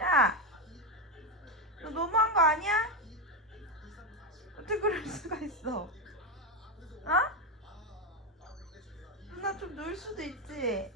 야, 너 너무한 거 아니야? 어떻게 그럴 수가 있어? 어? 누나 좀 놀 수도 있지.